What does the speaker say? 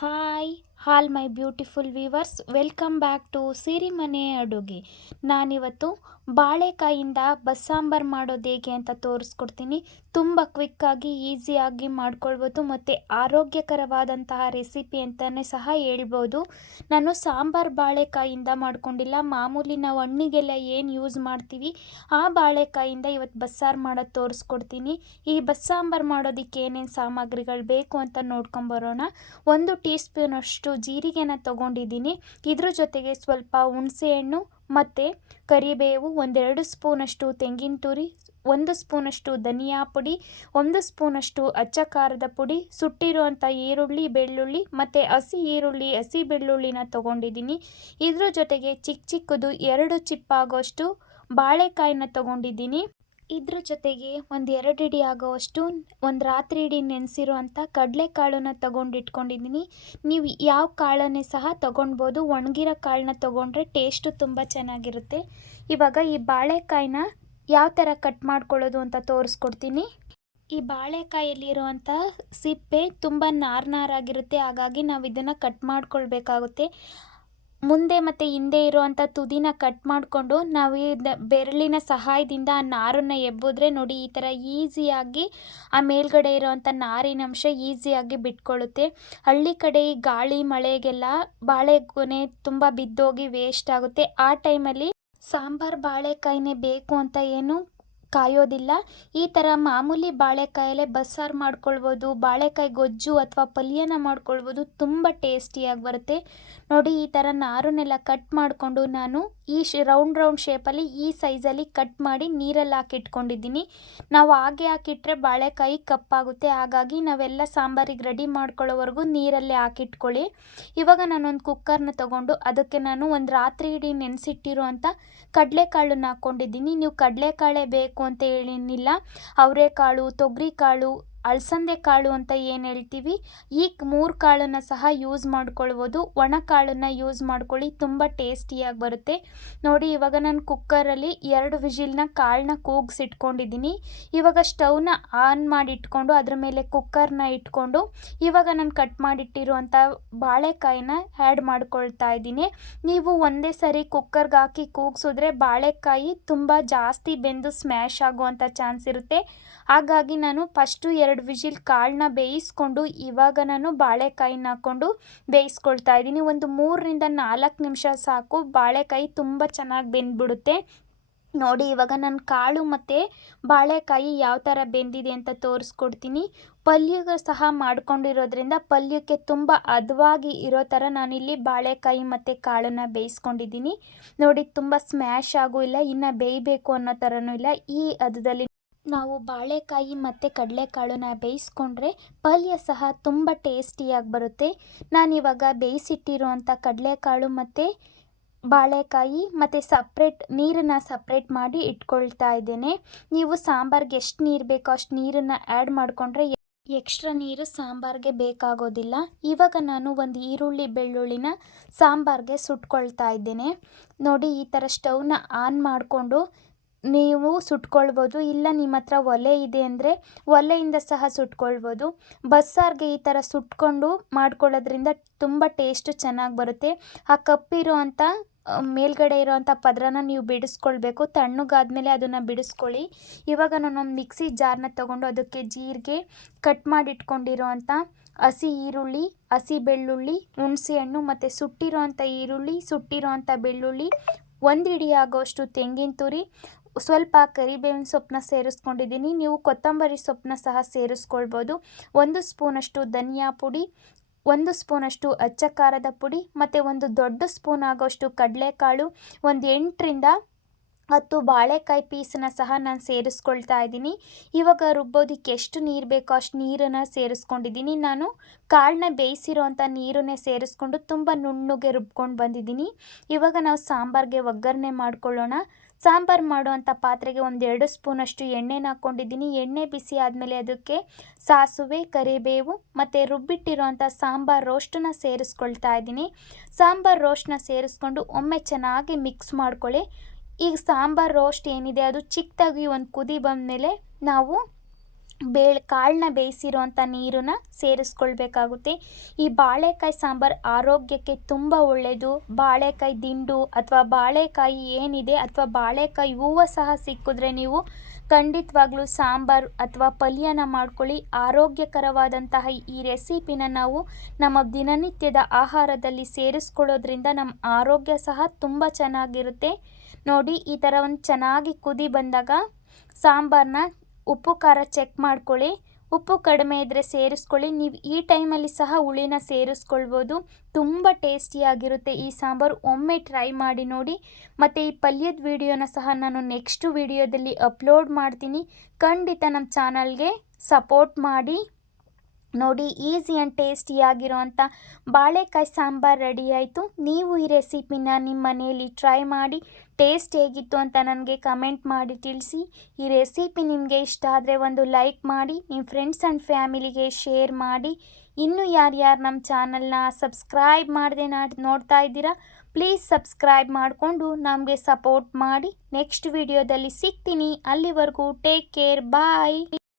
Hi all my beautiful viewers, welcome back to Sirimane Adige. ನಾನಿವತ್ತು ಬಾಳೆಕಾಯಿಂದ ಬಸ್ಸಾಂಬಾರು ಮಾಡೋದು ಹೇಗೆ ಅಂತ ತೋರಿಸ್ಕೊಡ್ತೀನಿ. ತುಂಬ ಕ್ವಿಕ್ಕಾಗಿ ಈಸಿಯಾಗಿ ಮಾಡ್ಕೊಳ್ಬೋದು ಮತ್ತು ಆರೋಗ್ಯಕರವಾದಂತಹ ರೆಸಿಪಿ ಅಂತಲೇ ಸಹ ಹೇಳ್ಬೋದು. ನಾನು ಸಾಂಬಾರು ಬಾಳೆಕಾಯಿಂದ ಮಾಡ್ಕೊಂಡಿಲ್ಲ, ಮಾಮೂಲಿ ನಾವು ಹಣ್ಣಿಗೆಲ್ಲ ಏನು ಯೂಸ್ ಮಾಡ್ತೀವಿ ಆ ಬಾಳೆಕಾಯಿಂದ ಇವತ್ತು ಬಸ್ಸಾರು ಮಾಡೋದು ತೋರಿಸ್ಕೊಡ್ತೀನಿ. ಈ ಬಸ್ಸಾಂಬಾರು ಮಾಡೋದಕ್ಕೆ ಏನೇನು ಸಾಮಗ್ರಿಗಳು ಬೇಕು ಅಂತ ನೋಡ್ಕೊಂಬರೋಣ. 1 ಟೀ ಸ್ಪೂನಷ್ಟು ಜೀರಿಗೆನ ತೊಗೊಂಡಿದ್ದೀನಿ. ಇದ್ರ ಜೊತೆಗೆ ಸ್ವಲ್ಪ ಹುಣಸೆಹಣ್ಣು ಮತ್ತು ಕರಿಬೇವು, 1-2 ಸ್ಪೂನಷ್ಟು ತೆಂಗಿನ ತುರಿ, 1 ಸ್ಪೂನಷ್ಟು ಧನಿಯಾ ಪುಡಿ, 1 ಸ್ಪೂನಷ್ಟು ಅಚ್ಚ ಖಾರದ ಪುಡಿ, ಸುಟ್ಟಿರುವಂಥ ಈರುಳ್ಳಿ, ಬೆಳ್ಳುಳ್ಳಿ ಮತ್ತು ಹಸಿ ಈರುಳ್ಳಿ, ಹಸಿ ಬೆಳ್ಳುಳ್ಳಿನ ತೊಗೊಂಡಿದ್ದೀನಿ. ಇದ್ರ ಜೊತೆಗೆ ಚಿಕ್ಕದು 2 ಚಿಪ್ಪಾಗೋಷ್ಟು ಬಾಳೆಕಾಯಿನ ತೊಗೊಂಡಿದ್ದೀನಿ. ಇದ್ರ ಜೊತೆಗೆ 1-2 ಹಿಡಿ ಆಗೋವಷ್ಟು ಒಂದು ರಾತ್ರಿ ಇಡೀ ನೆನೆಸಿರುವಂಥ ಕಡಲೆಕಾಳನ್ನ ತೊಗೊಂಡಿಟ್ಕೊಂಡಿದ್ದೀನಿ. ನೀವು ಯಾವ ಕಾಳನ್ನೇ ಸಹ ತೊಗೊಳ್ಬೋದು, ಒಣಗಿರೋ ಕಾಳನ್ನ ತೊಗೊಂಡ್ರೆ ಟೇಸ್ಟು ತುಂಬ ಚೆನ್ನಾಗಿರುತ್ತೆ. ಇವಾಗ ಈ ಬಾಳೆಕಾಯಿನ ಯಾವ ಥರ ಕಟ್ ಮಾಡ್ಕೊಳ್ಳೋದು ಅಂತ ತೋರಿಸ್ಕೊಡ್ತೀನಿ. ಈ ಬಾಳೆಕಾಯಲ್ಲಿರುವಂಥ ಸಿಪ್ಪೆ ತುಂಬ ನಾರಾಗಿರುತ್ತೆ, ಹಾಗಾಗಿ ನಾವು ಇದನ್ನು ಕಟ್ ಮಾಡ್ಕೊಳ್ಬೇಕಾಗುತ್ತೆ. ಮುಂದೆ ಮತ್ತು ಹಿಂದೆ ಇರುವಂಥ ತುದಿನ ಕಟ್ ಮಾಡಿಕೊಂಡು ನಾವು ಬೆರಳಿನ ಸಹಾಯದಿಂದ ಆ ನಾರನ್ನು ಎಬ್ಬಿದ್ರೆ ನೋಡಿ ಈ ಥರ ಈಸಿಯಾಗಿ ಆ ಮೇಲ್ಗಡೆ ಇರೋವಂಥ ನಾರಿನಂಶ ಈಸಿಯಾಗಿ ಬಿಟ್ಕೊಳ್ಳುತ್ತೆ. ಹಳ್ಳಿ ಕಡೆ ಈ ಗಾಳಿ ಮಳೆಗೆಲ್ಲ ಬಾಳೆಗೊನೆ ತುಂಬ ಬಿದ್ದೋಗಿ ವೇಸ್ಟ್ ಆಗುತ್ತೆ. ಆ ಟೈಮಲ್ಲಿ ಸಾಂಬಾರು ಬಾಳೆಕಾಯಿನೇ ಬೇಕು ಅಂತ ಏನು ಕಾಯೋದಿಲ್ಲ. ಈ ಥರ ಮಾಮೂಲಿ ಬಾಳೆಕಾಯಲ್ಲೇ ಬಸ್ಸಾರು ಮಾಡ್ಕೊಳ್ಬೋದು, ಬಾಳೆಕಾಯಿ ಗೊಜ್ಜು ಅಥವಾ ಪಲ್ಯನ ಮಾಡ್ಕೊಳ್ಬೋದು, ತುಂಬ ಟೇಸ್ಟಿಯಾಗಿ ಬರುತ್ತೆ. ನೋಡಿ ಈ ಥರ ನಾರನ್ನೆಲ್ಲ ಕಟ್ ಮಾಡಿಕೊಂಡು ನಾನು ಈ ರೌಂಡ್ ಶೇಪಲ್ಲಿ ಈ ಸೈಜಲ್ಲಿ ಕಟ್ ಮಾಡಿ ನೀರಲ್ಲಿ ಹಾಕಿಟ್ಕೊಂಡಿದ್ದೀನಿ. ನಾವು ಹಾಗೆ ಹಾಕಿಟ್ರೆ ಬಾಳೆಕಾಯಿ ಕಪ್ಪಾಗುತ್ತೆ, ಹಾಗಾಗಿ ನಾವೆಲ್ಲ ಸಾಂಬಾರಿಗೆ ರೆಡಿ ಮಾಡ್ಕೊಳ್ಳೋವರೆಗೂ ನೀರಲ್ಲೇ ಹಾಕಿಟ್ಕೊಳ್ಳಿ. ಇವಾಗ ನಾನೊಂದು ಕುಕ್ಕರ್ನ ತೊಗೊಂಡು ಅದಕ್ಕೆ ನಾನು ಒಂದು ರಾತ್ರಿ ಇಡೀ ನೆನೆಸಿಟ್ಟಿರುವಂಥ ಕಡಲೆಕಾಳನ್ನ ಹಾಕ್ಕೊಂಡಿದ್ದೀನಿ. ನೀವು ಕಡಲೆಕಾಳೇ ಬೇಕು ಅಂತ ಏನಿಲ್ಲ, ಅವರೆಕಾಳು, ತೊಗರಿಕಾಳು, ಅಲಸಂದೆ ಕಾಳು ಅಂತ ಏನು ಹೇಳ್ತೀವಿ, ಈ 3 ಕಾಳನ್ನು ಸಹ ಯೂಸ್ ಮಾಡ್ಕೊಳ್ಬೋದು. ಒಣ ಕಾಳನ್ನು ಯೂಸ್ ಮಾಡ್ಕೊಳ್ಳಿ, ತುಂಬ ಟೇಸ್ಟಿಯಾಗಿ ಬರುತ್ತೆ. ನೋಡಿ ಇವಾಗ ನಾನು ಕುಕ್ಕರಲ್ಲಿ 2 ವಿಜಿಲ್ನ ಕಾಳನ್ನ ಕೂಗಿಸಿಟ್ಕೊಂಡಿದ್ದೀನಿ. ಇವಾಗ ಸ್ಟವ್ನ ಆನ್ ಮಾಡಿ ಇಟ್ಕೊಂಡು ಅದ್ರ ಮೇಲೆ ಕುಕ್ಕರ್ನ ಇಟ್ಕೊಂಡು ಇವಾಗ ನಾನು ಕಟ್ ಮಾಡಿಟ್ಟಿರುವಂಥ ಬಾಳೆಕಾಯಿನ ಆ್ಯಡ್ ಮಾಡ್ಕೊಳ್ತಾ ಇದ್ದೀನಿ. ನೀವು ಒಂದೇ ಸರಿ ಕುಕ್ಕರ್ಗೆ ಹಾಕಿ ಕೂಗಿಸಿದ್ರೆ ಬಾಳೆಕಾಯಿ ತುಂಬ ಜಾಸ್ತಿ ಬೆಂದು ಸ್ಮ್ಯಾಶ್ ಆಗುವಂಥ ಚಾನ್ಸ್ ಇರುತ್ತೆ. ಹಾಗಾಗಿ ನಾನು ಫಸ್ಟು 2 ವಿಜಿಲ್ ಕಾಳನ್ನ ಬೇಯಿಸ್ಕೊಂಡು ಇವಾಗ ನಾನು ಬಾಳೆಕಾಯಿನ ಹಾಕ್ಕೊಂಡು ಬೇಯಿಸ್ಕೊಳ್ತಾ ಇದ್ದೀನಿ. ಒಂದು 3-4 ನಿಮಿಷ ಸಾಕು, ಬಾಳೆಕಾಯಿ ತುಂಬ ಚೆನ್ನಾಗಿ ಬೆಂದ್ಬಿಡುತ್ತೆ. ನೋಡಿ ಇವಾಗ ನಾನು ಕಾಳು ಮತ್ತು ಬಾಳೆಕಾಯಿ ಯಾವ ಥರ ಬೆಂದಿದೆ ಅಂತ ತೋರಿಸ್ಕೊಡ್ತೀನಿ. ಪಲ್ಯ ಸಹ ಮಾಡ್ಕೊಂಡಿರೋದ್ರಿಂದ ಪಲ್ಯಕ್ಕೆ ತುಂಬ ಹದವಾಗಿ ಇರೋ ಥರ ನಾನಿಲ್ಲಿ ಬಾಳೆಕಾಯಿ ಮತ್ತು ಕಾಳನ್ನು ಬೇಯಿಸ್ಕೊಂಡಿದ್ದೀನಿ. ನೋಡಿ ತುಂಬ ಸ್ಮ್ಯಾಶ್ ಆಗೂ ಇಲ್ಲ, ಇನ್ನು ಬೇಯಬೇಕು ಅನ್ನೋ ಥರನೂ ಇಲ್ಲ. ಈ ಹದದಲ್ಲಿ ನಾವು ಬಾಳೆಕಾಯಿ ಮತ್ತು ಕಡಲೆಕಾಳನ್ನ ಬೇಯಿಸ್ಕೊಂಡ್ರೆ ಪಲ್ಯ ಸಹ ತುಂಬ ಟೇಸ್ಟಿಯಾಗಿ ಬರುತ್ತೆ. ನಾನಿವಾಗ ಬೇಯಿಸಿಟ್ಟಿರುವಂಥ ಕಡಲೆಕಾಳು ಮತ್ತು ಬಾಳೆಕಾಯಿ ಮತ್ತು ನೀರನ್ನು ಸಪ್ರೇಟ್ ಮಾಡಿ ಇಟ್ಕೊಳ್ತಾ ಇದ್ದೇನೆ. ನೀವು ಸಾಂಬಾರಿಗೆ ಎಷ್ಟು ನೀರು ಬೇಕೋ ಅಷ್ಟು ನೀರನ್ನು ಆ್ಯಡ್ ಮಾಡಿಕೊಂಡ್ರೆ ಎಕ್ಸ್ಟ್ರಾ ನೀರು ಸಾಂಬಾರಿಗೆ ಬೇಕಾಗೋದಿಲ್ಲ. ಇವಾಗ ನಾನು ಒಂದು ಈರುಳ್ಳಿ ಬೆಳ್ಳುಳ್ಳಿನ ಸಾಂಬಾರಿಗೆ ಸುಟ್ಕೊಳ್ತಾ ಇದ್ದೇನೆ. ನೋಡಿ ಈ ಥರ ಸ್ಟವ್ನ ಆನ್ ಮಾಡಿಕೊಂಡು ನೀವು ಸುಟ್ಕೊಳ್ಬೋದು, ಇಲ್ಲ ನಿಮ್ಮ ಹತ್ರ ಒಲೆ ಇದೆ ಅಂದರೆ ಒಲೆಯಿಂದ ಸಹ ಸುಟ್ಕೊಳ್ಬೋದು. ಬಸ್ಸಾರಿಗೆ ಈ ಥರ ಸುಟ್ಕೊಂಡು ಮಾಡ್ಕೊಳ್ಳೋದ್ರಿಂದ ತುಂಬ ಟೇಸ್ಟು ಚೆನ್ನಾಗಿ ಬರುತ್ತೆ. ಆ ಕಪ್ಪಿರುವಂಥ ಮೇಲ್ಗಡೆ ಇರೋವಂಥ ಪದರನ ನೀವು ಬಿಡಿಸ್ಕೊಳ್ಬೇಕು, ತಣ್ಣಗಾದ್ಮೇಲೆ ಅದನ್ನು ಬಿಡಿಸ್ಕೊಳ್ಳಿ. ಇವಾಗ ನಾನೊಂದು ಮಿಕ್ಸಿ ಜಾರ್ನ ತೊಗೊಂಡು ಅದಕ್ಕೆ ಜೀರಿಗೆ, ಕಟ್ ಮಾಡಿಟ್ಕೊಂಡಿರೋವಂಥ ಹಸಿ ಈರುಳ್ಳಿ, ಹಸಿ ಬೆಳ್ಳುಳ್ಳಿ, ಹುಣಸೆಹಣ್ಣು ಮತ್ತು ಸುಟ್ಟಿರೋವಂಥ ಈರುಳ್ಳಿ, ಸುಟ್ಟಿರೋವಂಥ ಬೆಳ್ಳುಳ್ಳಿ, 1 ಹಿಡಿ ಆಗೋಷ್ಟು ತೆಂಗಿನ ತುರಿ, ಸ್ವಲ್ಪ ಕರಿಬೇವಿನ ಸೊಪ್ಪನ್ನ ಸೇರಿಸ್ಕೊಂಡಿದ್ದೀನಿ. ನೀವು ಕೊತ್ತಂಬರಿ ಸೊಪ್ಪನ್ನ ಸಹ ಸೇರಿಸ್ಕೊಳ್ಬೋದು. 1 ಸ್ಪೂನಷ್ಟು ಧನಿಯಾ ಪುಡಿ, 1 ಸ್ಪೂನಷ್ಟು ಅಚ್ಚ ಖಾರದ ಪುಡಿ ಮತ್ತು 1 ದೊಡ್ಡ ಸ್ಪೂನ್ ಆಗೋಷ್ಟು ಕಡಲೆಕಾಳು, ಒಂದು 8-10 ಬಾಳೆಕಾಯಿ ಪೀಸನ್ನ ಸಹ ನಾನು ಸೇರಿಸ್ಕೊಳ್ತಾ ಇದ್ದೀನಿ. ಇವಾಗ ರುಬ್ಬೋದಕ್ಕೆ ಎಷ್ಟು ನೀರು ಬೇಕೋ ಅಷ್ಟು ನೀರನ್ನು ಸೇರಿಸ್ಕೊಂಡಿದ್ದೀನಿ. ನಾನು ಕಾಳನ್ನ ಬೇಯಿಸಿರೋವಂಥ ನೀರನ್ನೇ ಸೇರಿಸ್ಕೊಂಡು ತುಂಬ ನುಣ್ಣಗೆ ರುಬ್ಕೊಂಡು ಬಂದಿದ್ದೀನಿ. ಇವಾಗ ನಾವು ಸಾಂಬಾರಿಗೆ ಒಗ್ಗರಣೆ ಮಾಡ್ಕೊಳ್ಳೋಣ. ಸಾಂಬಾರು ಮಾಡುವಂಥ ಪಾತ್ರೆಗೆ 1-2 ಸ್ಪೂನಷ್ಟು ಎಣ್ಣೆನ ಹಾಕ್ಕೊಂಡಿದ್ದೀನಿ. ಎಣ್ಣೆ ಬಿಸಿ ಆದಮೇಲೆ ಅದಕ್ಕೆ ಸಾಸಿವೆ, ಕರಿಬೇವು ಮತ್ತು ರುಬ್ಬಿಟ್ಟಿರೋವಂಥ ಸಾಂಬಾರು ರೋಸ್ಟನ್ನ ಸೇರಿಸ್ಕೊಳ್ತಾ ಇದ್ದೀನಿ. ಸಾಂಬಾರು ರೋಸ್ಟನ್ನ ಸೇರಿಸ್ಕೊಂಡು ಒಮ್ಮೆ ಚೆನ್ನಾಗಿ ಮಿಕ್ಸ್ ಮಾಡ್ಕೊಳ್ಳಿ. ಈಗ ಸಾಂಬಾರು ರೋಸ್ಟ್ ಏನಿದೆ ಅದು ಚಿಕ್ಕದಾಗಿ ಒಂದು ಕುದಿ ಬಂದಮೇಲೆ ನಾವು ಕಾಳನ್ನ ಬೇಯಿಸಿರೋಂಥ ನೀರನ್ನು ಸೇರಿಸ್ಕೊಳ್ಬೇಕಾಗುತ್ತೆ. ಈ ಬಾಳೆಕಾಯಿ ಸಾಂಬಾರು ಆರೋಗ್ಯಕ್ಕೆ ತುಂಬ ಒಳ್ಳೆಯದು. ಬಾಳೆಕಾಯಿ ದಿಂಡು ಅಥವಾ ಬಾಳೆಕಾಯಿ ಏನಿದೆ ಅಥವಾ ಬಾಳೆಕಾಯಿ ಹೂವು ಸಹ ಸಿಕ್ಕಿದ್ರೆ ನೀವು ಖಂಡಿತವಾಗ್ಲೂ ಸಾಂಬಾರು ಅಥವಾ ಪಲ್ಯನ ಮಾಡ್ಕೊಳ್ಳಿ. ಆರೋಗ್ಯಕರವಾದಂತಹ ಈ ರೆಸಿಪಿನ ನಾವು ನಮ್ಮ ದಿನನಿತ್ಯದ ಆಹಾರದಲ್ಲಿ ಸೇರಿಸ್ಕೊಳ್ಳೋದ್ರಿಂದ ನಮ್ಮ ಆರೋಗ್ಯ ಸಹ ತುಂಬ ಚೆನ್ನಾಗಿರುತ್ತೆ. ನೋಡಿ, ಈ ಥರ ಒಂದು ಚೆನ್ನಾಗಿ ಕುದಿ ಬಂದಾಗ ಸಾಂಬಾರನ್ನ ಉಪ್ಪು ಖಾರ ಚೆಕ್ ಮಾಡ್ಕೊಳ್ಳಿ. ಉಪ್ಪು ಕಡಿಮೆ ಇದ್ದರೆ ಸೇರಿಸ್ಕೊಳ್ಳಿ. ನೀವು ಈ ಟೈಮಲ್ಲಿ ಸಹ ಹುಳಿನ ಸೇರಿಸ್ಕೊಳ್ಬೋದು. ತುಂಬ ಟೇಸ್ಟಿಯಾಗಿರುತ್ತೆ ಈ ಸಾಂಬಾರು. ಒಮ್ಮೆ ಟ್ರೈ ಮಾಡಿ ನೋಡಿ. ಮತ್ತು ಈ ಪಲ್ಯದ ವಿಡಿಯೋನ ಸಹ ನಾನು ನೆಕ್ಸ್ಟ್ ವಿಡಿಯೋದಲ್ಲಿ ಅಪ್ಲೋಡ್ ಮಾಡ್ತೀನಿ. ಖಂಡಿತ ನಮ್ಮ ಚಾನಲ್ಗೆ ಸಪೋರ್ಟ್ ಮಾಡಿ. ನೋಡಿ, ಈಸಿ ಆ್ಯಂಡ್ ಟೇಸ್ಟಿಯಾಗಿರೋವಂಥ ಬಾಳೆಕಾಯಿ ಸಾಂಬಾರು ರೆಡಿ ಆಯಿತು. ನೀವು ಈ ರೆಸಿಪಿನ ನಿಮ್ಮ ಮನೆಯಲ್ಲಿ ಟ್ರೈ ಮಾಡಿ ಟೇಸ್ಟ್ ಹೇಗಿತ್ತು ಅಂತ ನನಗೆ ಕಮೆಂಟ್ ಮಾಡಿ ತಿಳಿಸಿ. ಈ ರೆಸಿಪಿ ನಿಮಗೆ ಇಷ್ಟ ಆದರೆ ಒಂದು ಲೈಕ್ ಮಾಡಿ, ನಿಮ್ಮ ಫ್ರೆಂಡ್ಸ್ ಆ್ಯಂಡ್ ಫ್ಯಾಮಿಲಿಗೆ ಶೇರ್ ಮಾಡಿ. ಇನ್ನೂ ಯಾರ್ಯಾರು ನಮ್ಮ ಚಾನಲ್ನ ಸಬ್ಸ್ಕ್ರೈಬ್ ಮಾಡದೆ ನೋಡ್ತಾ ಇದ್ದೀರಾ, ಪ್ಲೀಸ್ ಸಬ್ಸ್ಕ್ರೈಬ್ ಮಾಡಿಕೊಂಡು ನಮಗೆ ಸಪೋರ್ಟ್ ಮಾಡಿ. ನೆಕ್ಸ್ಟ್ ವಿಡಿಯೋದಲ್ಲಿ ಸಿಗ್ತೀನಿ. ಅಲ್ಲಿವರೆಗೂ ಟೇಕ್ ಕೇರ್, ಬಾಯ್.